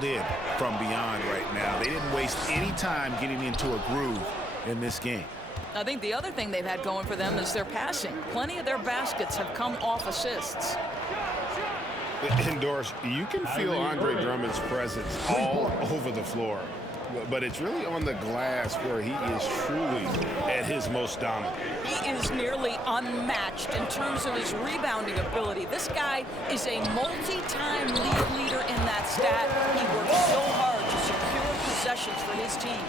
dialed in from beyond right now. They didn't waste any time getting into a groove in this game. I think the other thing they've had going for them is their passing. Plenty of their baskets have come off assists. And Doris, you can feel Andre Drummond's presence all over the floor, but it's really on the glass where he is truly at his most dominant. He is nearly unmatched in terms of his rebounding ability. This guy is a multi-time league leader in that stat. He works so hard to secure possessions for his team.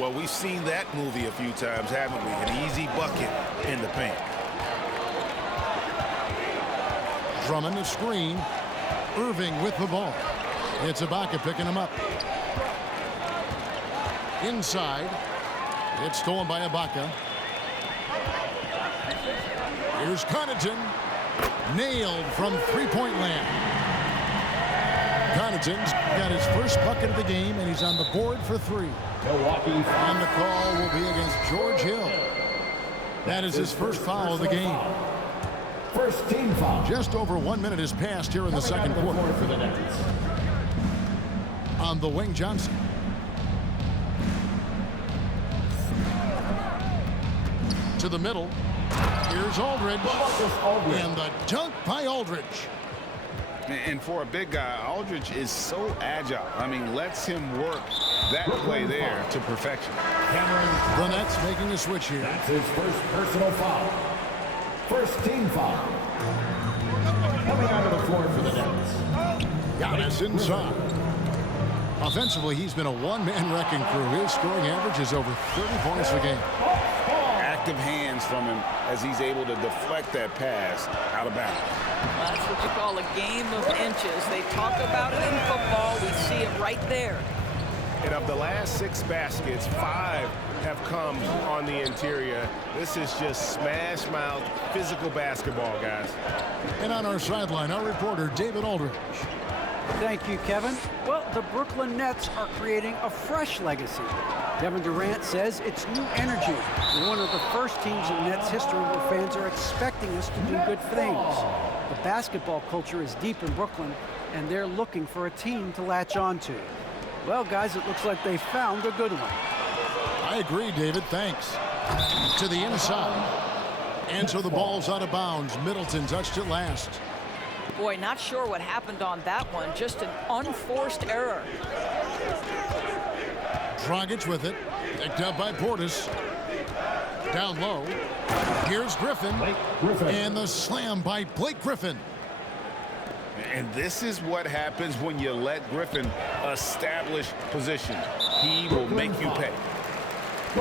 Well, we've seen that movie a few times, haven't we? An easy bucket in the paint. Drummond a screen. Irving with the ball. It's Ibaka picking him up. Inside. It's stolen by Ibaka. Here's Connaughton. Nailed from three-point land. Connaughton's got his first bucket of the game, and he's on the board for three. And the call will be against George Hill. That is his first foul of the game. First team foul. Just over 1 minute has passed here in the second quarter. For the Nets. On the wing, Johnson. To the middle. Here's Aldridge. And the dunk by Aldridge. And for a big guy, Aldridge is so agile. I mean, lets him work that play there to perfection. The Nets making a switch here. That's his first personal foul. First team foul. Coming out of the floor for the Nets. Giannis inside. Offensively, he's been a one-man wrecking crew. His scoring average is over 30 points a game. Active hands from him as he's able to deflect that pass out of bounds. That's what you call a game of inches. They talk about it in football. We see it right there. And of the last 6 baskets, 5 have come on the interior. This is just smash mouth physical basketball, guys. And on our sideline, our reporter, David Aldridge. Thank you, Kevin. Well, the Brooklyn Nets are creating a fresh legacy. Kevin Durant says it's new energy. We're one of the first teams in Nets history where fans are expecting us to do good things. The basketball culture is deep in Brooklyn, and they're looking for a team to latch on to. Well, guys, it looks like they found a good one. I agree, David. Thanks. To the inside. And so the ball's out of bounds. Middleton touched it last. Boy, not sure what happened on that one. Just an unforced error. Dragic with it. Picked up by Portis. Down low. Here's Griffin. And the slam by Blake Griffin. And this is what happens when you let Griffin establish position. He will make you pay.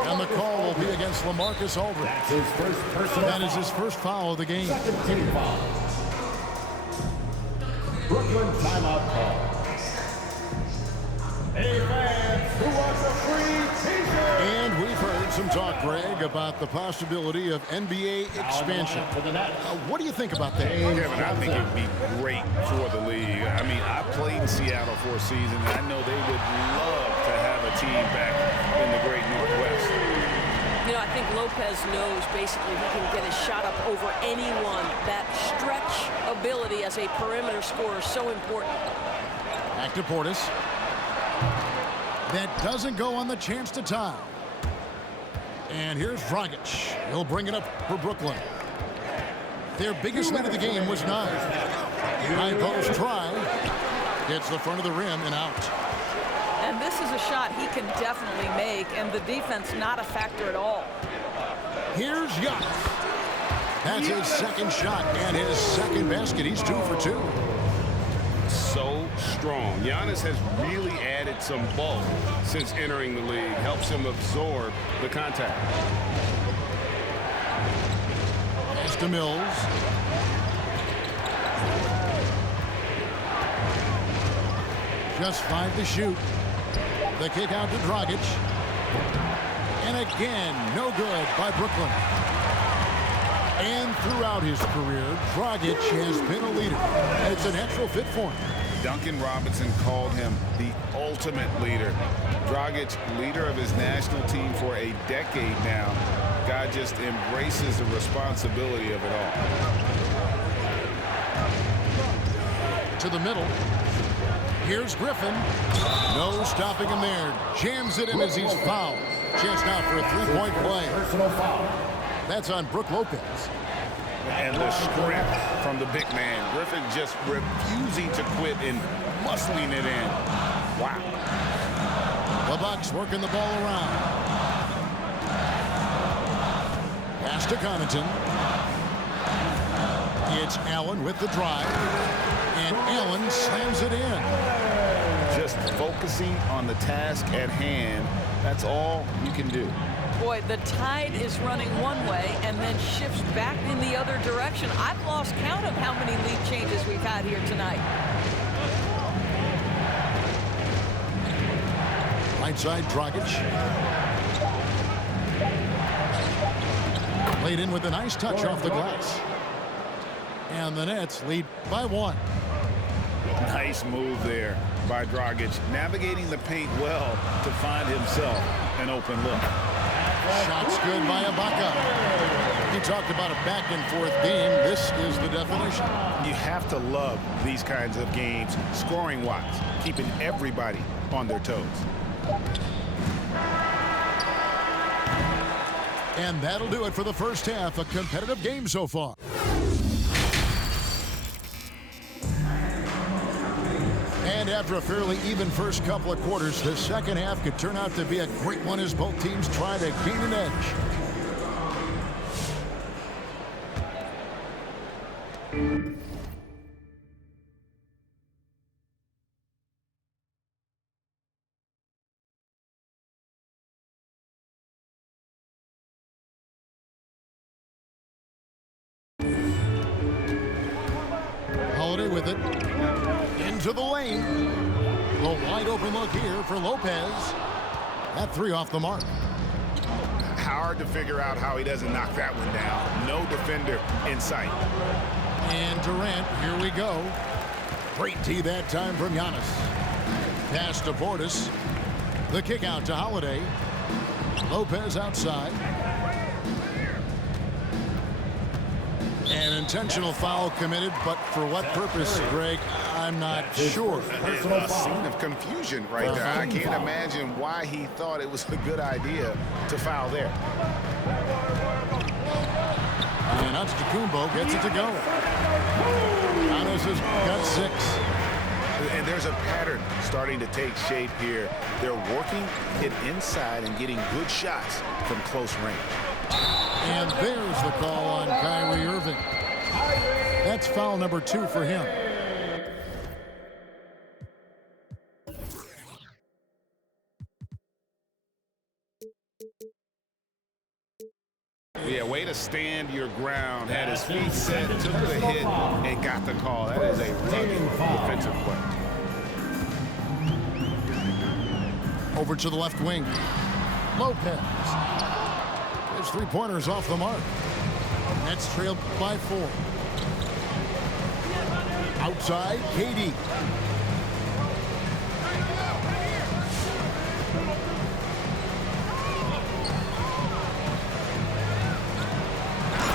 And the call will be against LaMarcus Aldridge. That's his first personal That is his first foul of the game. Second team foul. Brooklyn timeout call. Hey fans, who wants a free t-shirt? And we've heard some talk, Greg, about the possibility of NBA expansion. What do you think about that? Kevin, I think it would be great for the league. I mean, I played in Seattle for a season, and I know they would love to have a team back in the great Northwest. You know, I think Lopez knows basically he can get his shot up over anyone. That stretch ability as a perimeter scorer is so important. Back to Portis. That doesn't go on the chance to tie. And here's Dragic. He'll bring it up for Brooklyn. Their biggest lead of the game was 9. High post try. Hits the front of the rim and out. And this is a shot he can definitely make, and the defense not a factor at all. Here's Giannis. That's his second shot and his second basket. He's 2 for 2. So strong. Giannis has really added some bulk since entering the league. Helps him absorb the contact. Pass to Mills. Just 5 to shoot. The kick out to Dragic. And again, no good by Brooklyn. And throughout his career, Dragic has been a leader. And it's a natural fit for him. Duncan Robinson called him the ultimate leader. Dragic, leader of his national team for a decade now. Guy just embraces the responsibility of it all. To the middle. Here's Griffin. No stopping him there. Jams it in as he's fouled. Chance now for a three-point play. Personal foul. That's on Brook Lopez. And the strength from the big man. Griffin just refusing to quit and muscling it in. Wow. The Bucks working the ball around. Pass to Connaughton. It's Allen with the drive. And Allen slams it in. Just focusing on the task at hand. That's all you can do. Boy, the tide is running one way and then shifts back in the other direction. I've lost count of how many lead changes we've had here tonight. Right side, Dragic. Laid in with a nice touch off the glass. And the Nets lead by 1. Nice move there by Dragic, navigating the paint well to find himself an open look. Shots good by Ibaka. You talked about a back-and-forth game. This is the definition. You have to love these kinds of games, scoring-wise, keeping everybody on their toes. And that'll do it for the first half. A competitive game so far. And after a fairly even first couple of quarters, the second half could turn out to be a great one as both teams try to gain an edge. Holiday with it. Into the lane. The wide open look here for Lopez. That three off the mark. Hard to figure out how he doesn't knock that one down. No defender in sight. And Durant, here we go. Great tee that time from Giannis. Pass to Portis. The kick out to Holiday. Lopez outside. An intentional foul committed, but for what purpose, Greg, I'm not sure. A scene of confusion right there. I can't imagine why he thought it was a good idea to foul there. And Antetokounmpo gets it to go. Giannis has got 6. And there's a pattern starting to take shape here. They're working it inside and getting good shots from close range. And there's the call on Kyrie Irving. That's foul number 2 for him. Yeah, way to stand your ground. Had his feet set, took the hit, and got the call. That is a rugged defensive play. Over to the left wing. Lopez. His three-pointers off the mark. Nets trailed by 4. Outside, KD.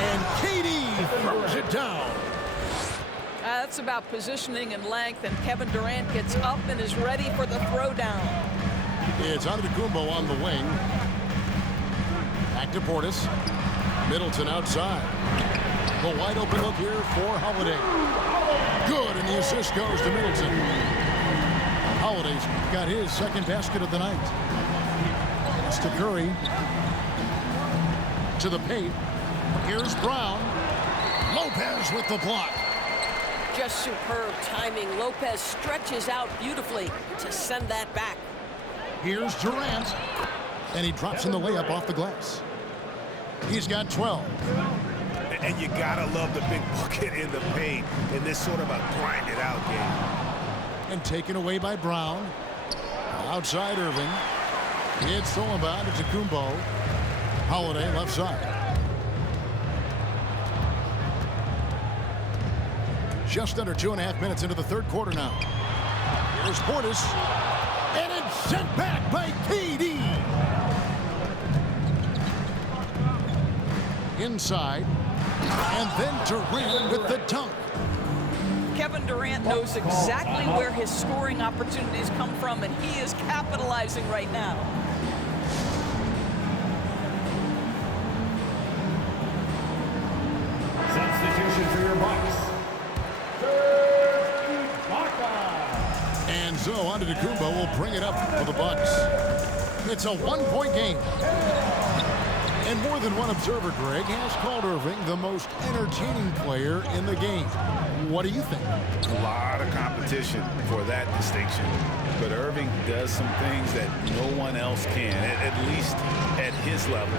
And KD throws it down. That's about positioning and length, and Kevin Durant gets up and is ready for the throwdown. It's Antetokounmpo on the wing. Back to Portis. Middleton outside. The wide open look here for Holiday. Good, and the assist goes to Middleton. Holiday's got his second basket of the night. It's to Curry. To the paint. Here's Brown. Lopez with the block. Just superb timing. Lopez stretches out beautifully to send that back. Here's Durant. And he drops in the layup off the glass. He's got 12. And you gotta love the big bucket in the paint in this sort of a grinded out game. And taken away by Brown. Outside Irving. It's stolen by Antetokounmpo. Holiday left side. Just under 2.5 minutes into the third quarter now. Here's Portis. And it's sent back by KD. Inside. And then Durant with the dunk. Kevin Durant knows exactly where his scoring opportunities come from, and he is capitalizing right now. Substitution for your Bucks. And so Antetokounmpo will bring it up for the Bucks. It's a one-point game. And more than one observer, Greg, has called Irving the most entertaining player in the game. What do you think? A lot of competition for that distinction. But Irving does some things that no one else can, at least at his level.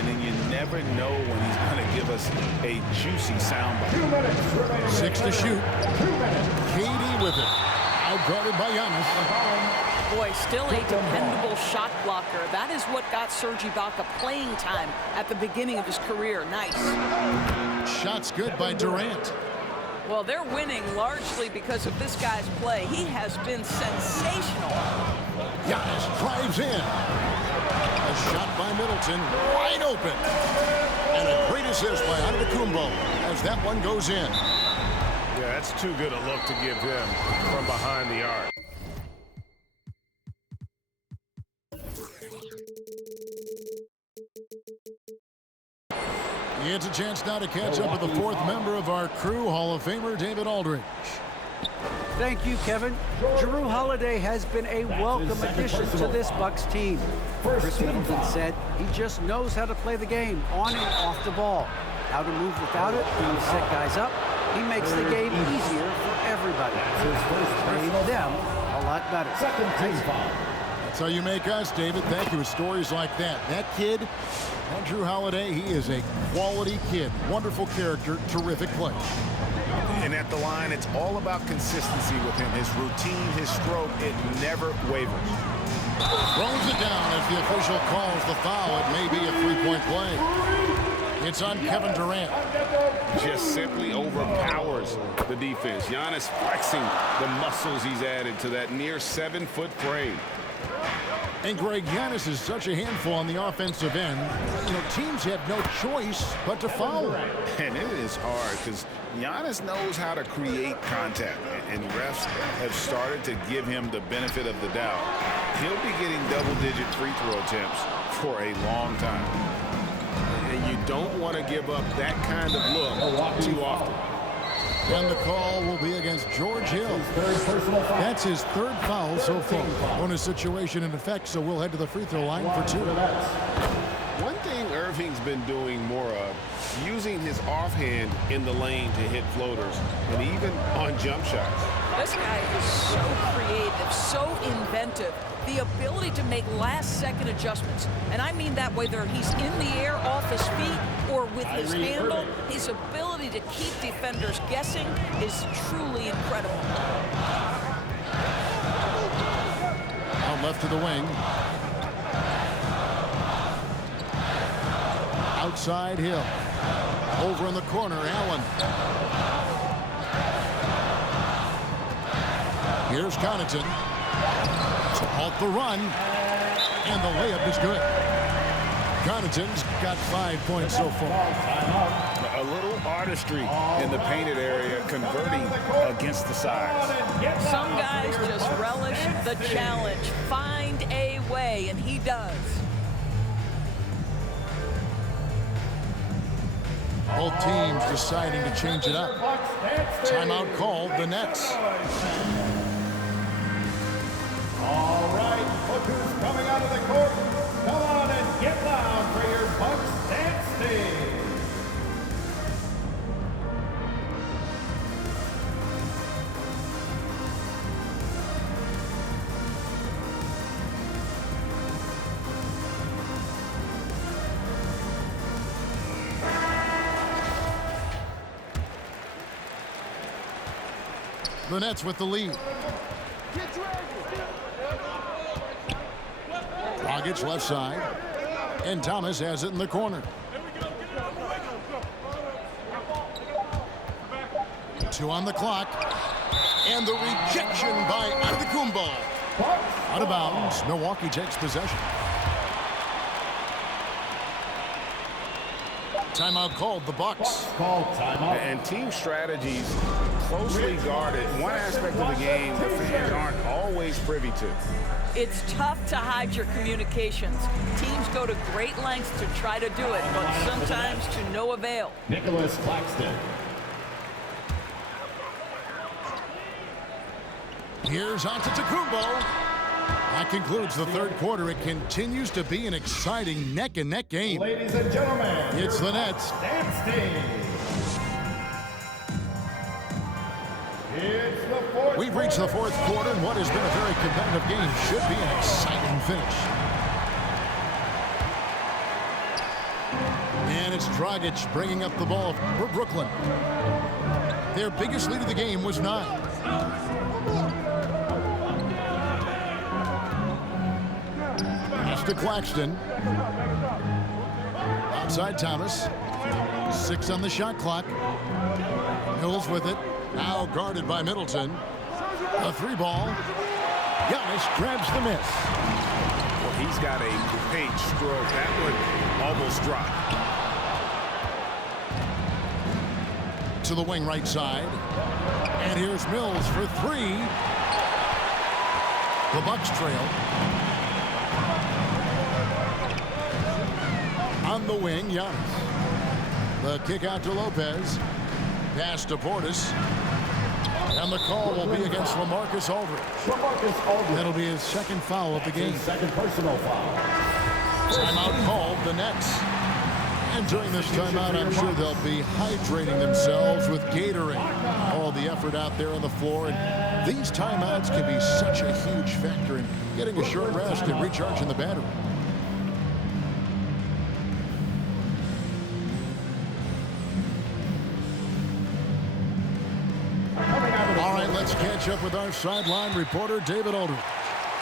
And then you never know when he's going to give us a juicy soundbite. 2 minutes remaining. 6 to shoot. 2 minutes. KD with it. Outguarded by Giannis. Boy, still a dependable shot blocker. That is what got Serge Ibaka playing time at the beginning of his career. Nice. Shots good by Durant. Well, they're winning largely because of this guy's play. He has been sensational. Giannis drives in. A shot by Middleton, wide open. And a great assist by Antetokounmpo as that one goes in. Yeah, that's too good a look to give him from behind the arc. It's a chance now to catch up with the fourth member of our crew, Hall of Famer David Aldridge. Thank you, Kevin. Jrue Holiday has been a welcome addition to this Bucks team. Chris Middleton said he just knows how to play the game on and off the ball. How to move without it, how to set guys up. He makes the game easier for everybody. Makes them a lot better. Second team foul. That's how you make us, David. Thank you with stories like that. That kid, that Jrue Holiday, he is a quality kid. Wonderful character, terrific play. And at the line, it's all about consistency with him. His routine, his stroke, it never wavers. Throws it down as the official calls the foul. It may be a three-point play. It's on Kevin Durant. Just simply overpowers the defense. Giannis flexing the muscles he's added to that near 7-foot frame. And Greg, Giannis is such a handful on the offensive end. You know, teams have no choice but to foul him. And it is hard because Giannis knows how to create contact. And refs have started to give him the benefit of the doubt. He'll be getting double-digit free throw attempts for a long time. And you don't want to give up that kind of look too often. And the call will be against George Hill. Third personal foul. That's his third foul so far. Bonus situation in effect, so we'll head to the free throw line for two. One thing Irving's been doing more of, using his offhand in the lane to hit floaters, and even on jump shots. This guy is so creative, so inventive. The ability to make last-second adjustments. And I mean that whether he's in the air off his feet or with his handle, his ability to keep defenders guessing is truly incredible. Out left to the wing. Outside Hill. Over in the corner, Allen. Here's Connaughton. To halt the run, and the layup is good. Connaughton's got 5 points so far. A little artistry in the painted area, converting against the size. Some guys just relish the challenge. Find a way, and he does. Both teams deciding to change it up. Timeout called, the Nets. All right, look who's coming out of the court. Come on and get loud for your Bucks dance team. The Nets with the lead. Dragic left side. And Thomas has it in the corner. 2 on the clock. And the rejection by Antetokounmpo. Out of bounds. Milwaukee takes possession. Timeout called, the Bucks. Call timeout. And team strategies closely guarded. One aspect of the game the fans aren't always privy to. It's tough to hide your communications. Teams go to great lengths to try to do it, but sometimes to no avail. Nicholas Claxton. Here's Antetokounmpo. That concludes the third quarter. It continues to be an exciting neck-and-neck game. Ladies and gentlemen, It's the Nets. Dancing. It's the fourth. We've reached the fourth quarter, and what has been a very competitive game should be an exciting finish. And it's Dragic bringing up the ball for Brooklyn. Their biggest lead of the game was 9. Pass to Claxton. Outside Thomas. 6 on the shot clock. Mills with it. Now guarded by Middleton. A 3-ball. Giannis grabs the miss. Well, he's got a great stroke. That one almost dropped. To the wing right side. And here's Mills for 3. The Bucks trail. On the wing, Giannis. The kick out to Lopez. Pass to Portis. And the call will be against LaMarcus Aldridge. LaMarcus Aldridge. That'll be his second foul of the game. His second personal foul. Timeout called, the Nets. And during this timeout, I'm sure they'll be hydrating themselves with Gatorade. All the effort out there on the floor. And these timeouts can be such a huge factor in getting a short rest and recharging the battery. All right, let's catch up with our sideline reporter, David Aldridge.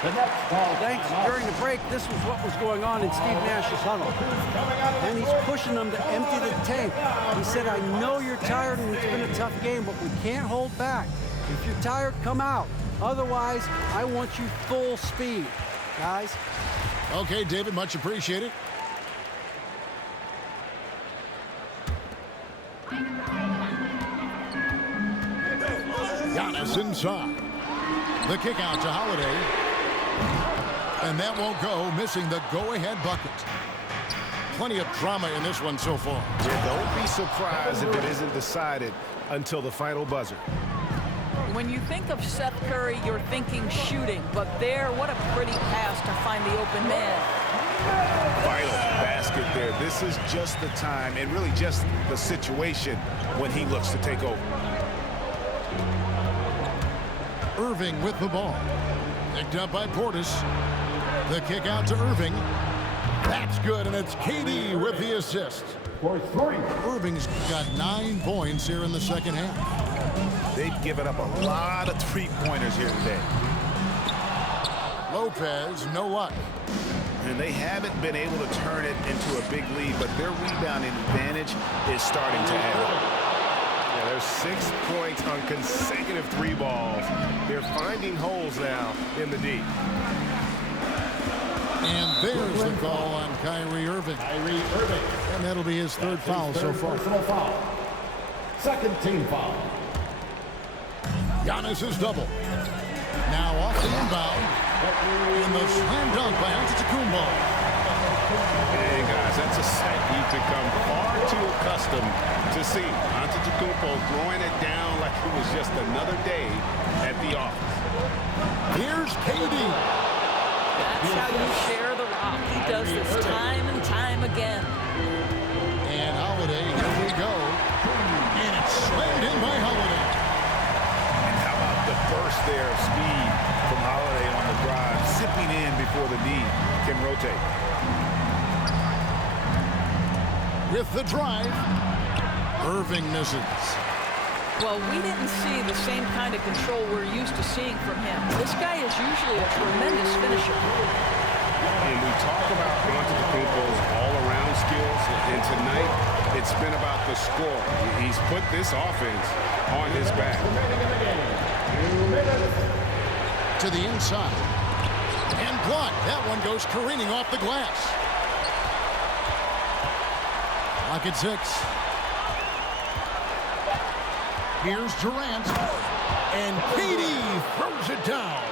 The Nets ball. Thanks. During the break, this was what was going on in Steve Nash's huddle. And he's pushing them to empty the tank. He said, I know you're tired and it's been a tough game, but we can't hold back. If you're tired, come out. Otherwise, I want you full speed, guys. Okay, David, much appreciated. Giannis inside. The kick out to Holiday. And that won't go, missing the go-ahead bucket. Plenty of drama in this one so far. Yeah, don't be surprised if it isn't decided until the final buzzer. When you think of Seth Curry, you're thinking shooting, but there, what a pretty pass to find the open man. Vital basket there. This is just the time and really just the situation when he looks to take over. Irving with the ball. Picked up by Portis. The kick out to Irving. That's good, and it's KD with the assist. For 3. Irving's got 9 points here in the second half. They've given up a lot of three-pointers here today. Lopez, no luck. And they haven't been able to turn it into a big lead, but their rebounding advantage is starting to add up. Yeah, there's 6 points on consecutive 3 balls. They're finding holes now in the D. And there's the call on Kyrie Irving. Kyrie Irving. And that'll be his third foul so far. Personal foul. Second team foul. Giannis is double. Now off the inbound. And the slam dunk by Antetokounmpo. Hey, guys, that's a sight we've become far too accustomed to see. Antetokounmpo throwing it down like it was just another day at the office. Here's KD. That's how you share the rock. He does this time and time again. And Holiday, here we go. And it's slammed in by Holiday. And how about the burst there of speed from Holiday on the drive, zipping in before the knee can rotate. With the drive, Irving misses. Well, we didn't see the same kind of control we're used to seeing from him. This guy is usually a tremendous finisher. And we talk about Antetokounmpo's all-around skills, and tonight it's been about the score. He's put this offense on his back. To the inside. And blocked. That one goes careening off the glass. Clock at 6. Here's Durant. And KD throws it down.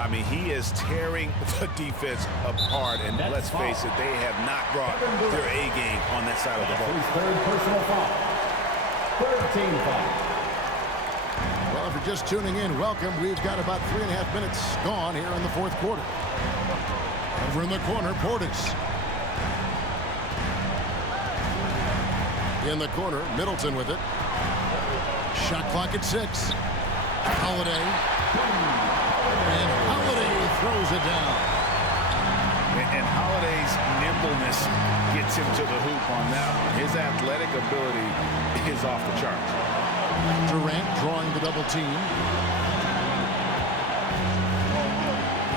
I mean, he is tearing the defense apart. And let's face it, they have not brought their A game on that side of the ball. His third personal foul. Third team foul. Well, if you're just tuning in, welcome. We've got about 3.5 minutes gone here in the fourth quarter. Over in the corner, Portis. In the corner, Middleton with it. Shot clock at 6. Holiday. And Holiday throws it down. And Holiday's nimbleness gets him to the hoop on that one. His athletic ability is off the charts. Durant drawing the double team.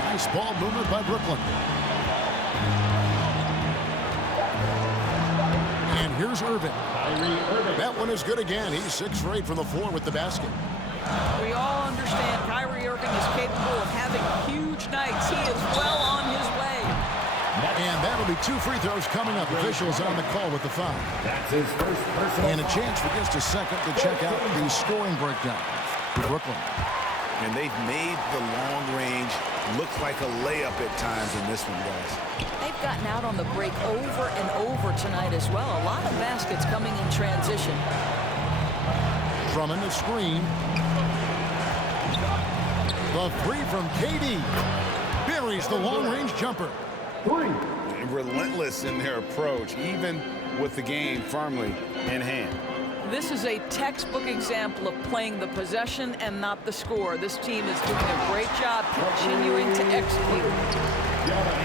Nice ball movement by Brooklyn. And here's Irving. That one is good again. He's 6 for 8 from the floor with the basket. We all understand Kyrie Irving is capable of having huge nights. He is well on his way. And that'll be 2 free throws coming up. Officials on the call with the foul. That's his first personal And a chance for just a second to check out the scoring breakdown for Brooklyn. And they've made the long range look like a layup at times in this one, guys. They've gotten out on the break over and over tonight as well. A lot of baskets coming in transition. Drummond, a screen. The 3 from KD. Buries the long-range jumper. 3. Relentless in their approach, even with the game firmly in hand. This is a textbook example of playing the possession and not the score. This team is doing a great job continuing to execute.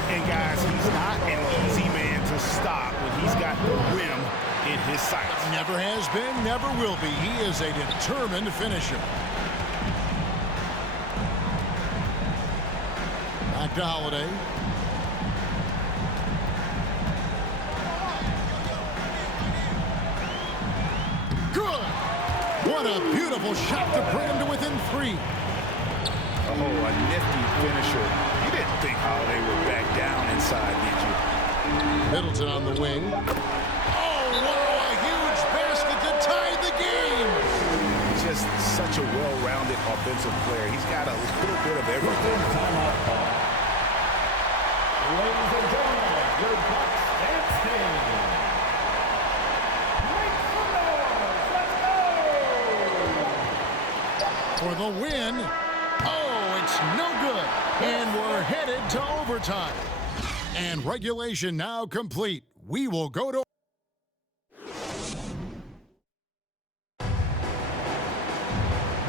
And guys, he's not an easy man to stop when he's got the rim in his sights. Never has been, never will be. He is a determined finisher. Back to Holiday. Good. What a beautiful shot to bring him to within 3. Oh, a nifty finisher. You didn't think Holiday would back down inside, did you? Middleton on the wing. Oh, what a huge basket to tie the game. Just such a well-rounded offensive player. He's got a little bit of everything. Ladies and gentlemen, your Bucks dancing. Make some noise. Let's go. For the win. Oh, it's no good. And we're headed to overtime. And regulation now complete. We will go to...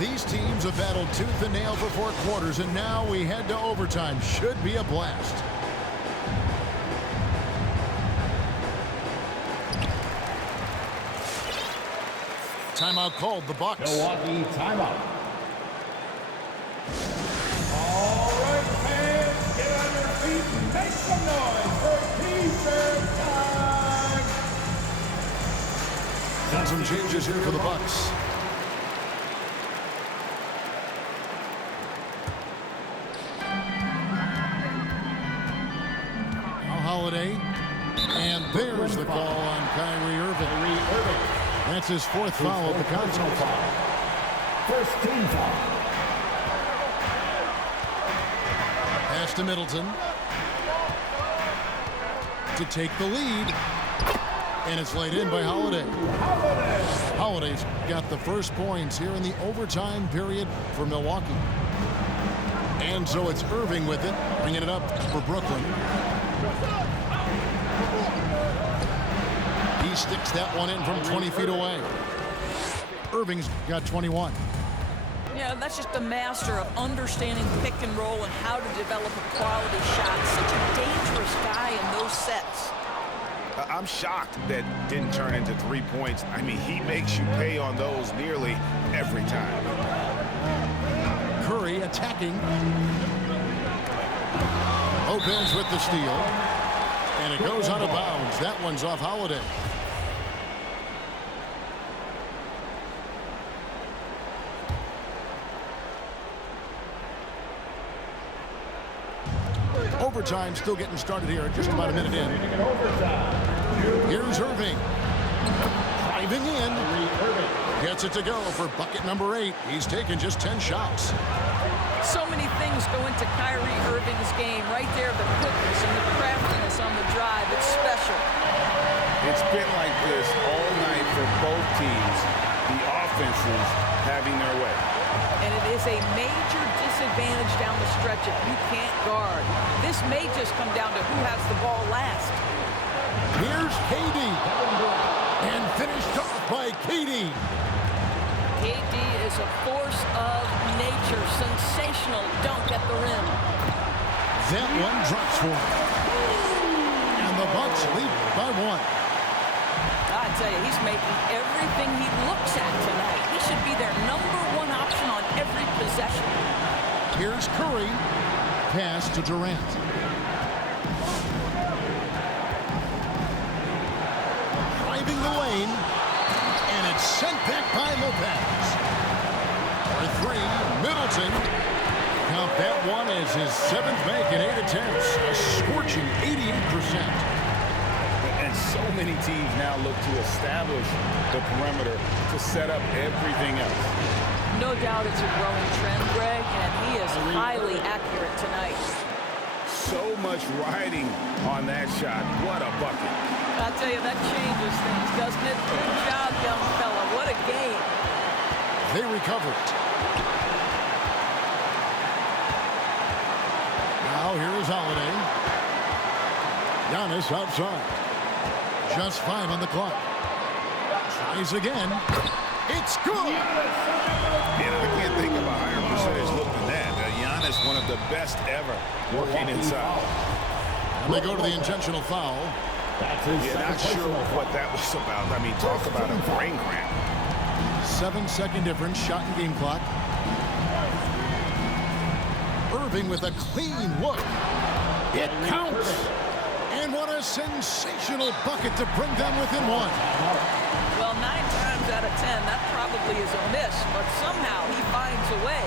These teams have battled tooth and nail for 4 quarters, and now we head to overtime. Should be a blast. Timeout called, the Bucks. Milwaukee timeout. All right, fans, get on your feet and make some noise for defense time. And some changes here for the Bucks. Now Holiday. And there's the call on Kyrie Irving. That's his 4th foul of the contest. First team foul. Pass to Middleton to take the lead. And it's laid in by Holiday. Holiday's got the first points here in the overtime period for Milwaukee. And so it's Irving with it, bringing it up for Brooklyn. He sticks that one in from 20 feet away. Irving's got 21. Yeah, that's just the master of understanding pick and roll and how to develop a quality shot. Such a dangerous guy in those sets. I'm shocked that didn't turn into 3 points. I mean, he makes you pay on those nearly every time. Curry attacking. Lopez with the steal. And it goes out of bounds. That one's off Holiday. Overtime still getting started here, just about a minute in. Here's Irving. Driving in. Gets it to go for bucket number 8. He's taken just 10 shots. So many things go into Kyrie Irving's game. Right there, the quickness and the craftiness on the drive. It's special. It's been like this all night for both teams. The offenses having their way. And it is a major disadvantage down the stretch if you can't guard. This may just come down to who has the ball last. Here's KD. And finished off by KD. KD is a force of nature. Sensational dunk at the rim. That one drops for him. And the Bucks lead by 1. I tell you, he's making everything he looks at tonight. He should be their #1 option on every possession. Here's Curry. Pass to Durant. Driving the lane. And it's sent back by Lopez. For 3, Middleton. Count that one as his 7th make in 8 attempts. A scorching 88%. And so many teams now look to establish the perimeter to set up everything else. No doubt it's a growing trend, Greg, and he is highly accurate tonight. So much riding on that shot. What a bucket. I'll tell you, that changes things, doesn't it? Good job, young fella. What a game. They recover it. Now here is Holiday. Giannis outside. Just 5 on the clock. Tries again. It's good. I can't think of a higher percentage look than that. Giannis, one of the best ever working inside. And they go to the intentional foul. Not sure what that was about. I mean, talk about a brain cramp. 7-second difference, shot and game clock. Irving with a clean look. It counts. And what a sensational bucket to bring them within 1. Well, 9 times out of 10, that probably is a miss, but somehow he finds a way.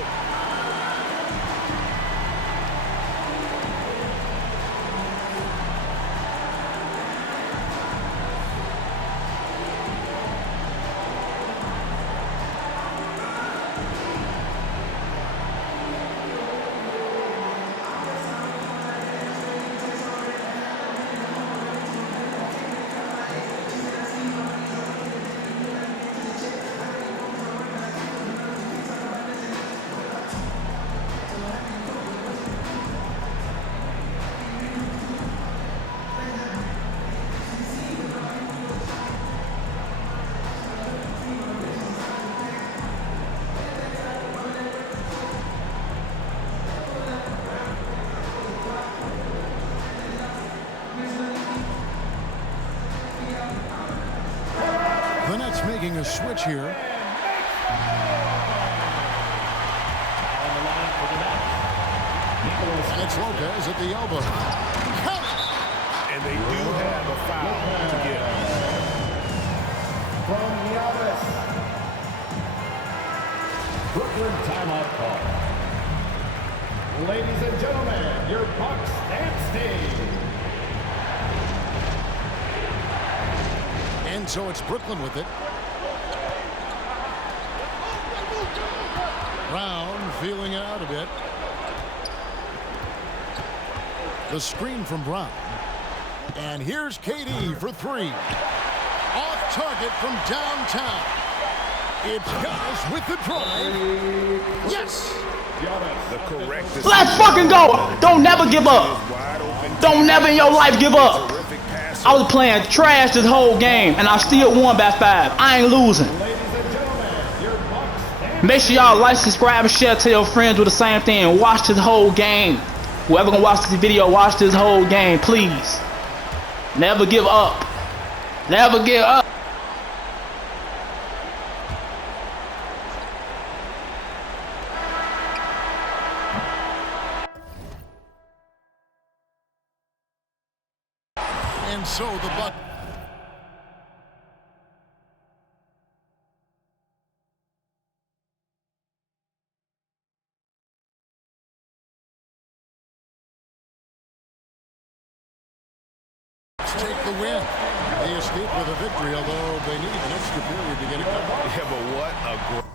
The Nets making a switch here. And it's Lopez at the elbow. And they do have a foul to give. From Giannis. Brooklyn timeout call. Ladies and gentlemen, your Bucks and stage. And so it's Brooklyn with it. Brown feeling it out a bit. The screen from Brown. And here's KD for 3. Off target from downtown. It's Giannis with the drive. Yes! The correct decision. Let's fucking go! Don't never give up. Don't never in your life give up. I was playing trash this whole game, and I still won by 5. I ain't losing. Make sure y'all like, subscribe, and share. Tell your friends do the same thing. Watch this whole game. Whoever gonna watch this video, watch this whole game, please. Never give up. Never give up. And so the Bucks. take the win. They escape with a victory, although they need an extra period to get it done. Yeah, but what a